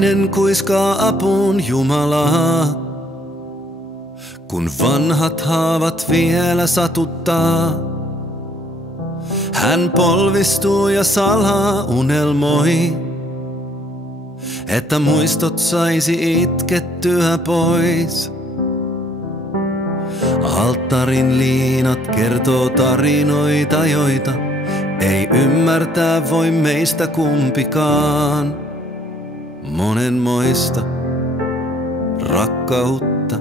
Nainen kuiskaa apuun Jumalaa, kun vanhat haavat vielä satuttaa. Hän polvistuu ja salaa unelmoi, että muistot saisi itkettyä pois. Alttarin liinat kertoo tarinoita, joita ei ymmärtää voi meistä kumpikaan. Monenmoista rakkautta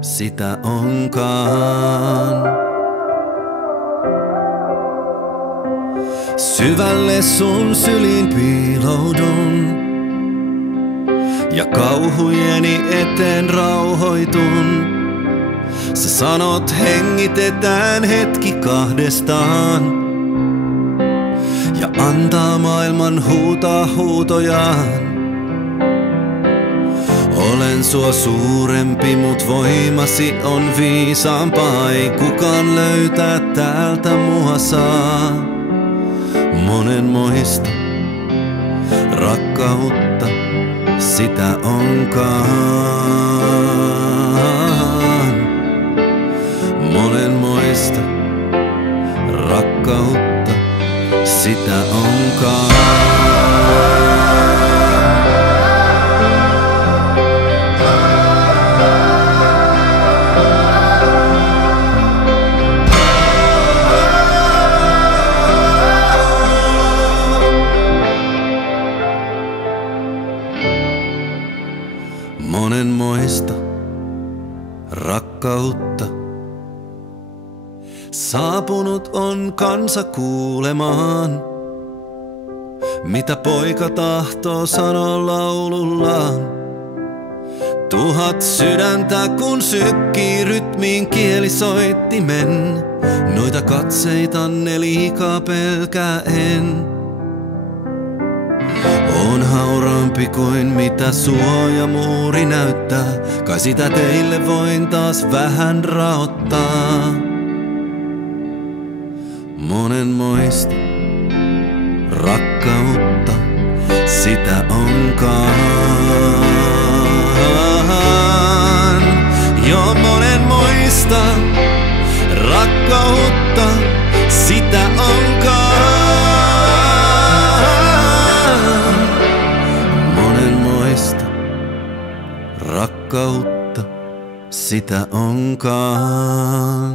sitä onkaan. Syvälle sun syliin piiloudun ja kauhujeni eteen rauhoitun. Sä sanot hengitetään hetki kahdestaan ja antaa maailman huutaa huutojaan. Olen sua suurempi, mut voimasi on viisaampaa. Ei kukaan löytää täältä mua saa. Monenmoista rakkautta sitä onkaan. Monenmoista rakkautta sitä onkaan. Monenmoista rakkautta. Saapunut on kansa kuulemaan, mitä poika tahtoo sanoa laulullaan. 1000 sydäntä kun sykkii rytmiin kielisoittimen, noita katseitanne liikaa pelkää en. On hauraampi kuin mitä suojamuuri näyttää, kai sitä teille voin taas vähän raottaa. Monenmoista rakkautta sitä onkaan. Jo monenmoista rakkautta sitä onkaan. Rakkautta sitä onkaan.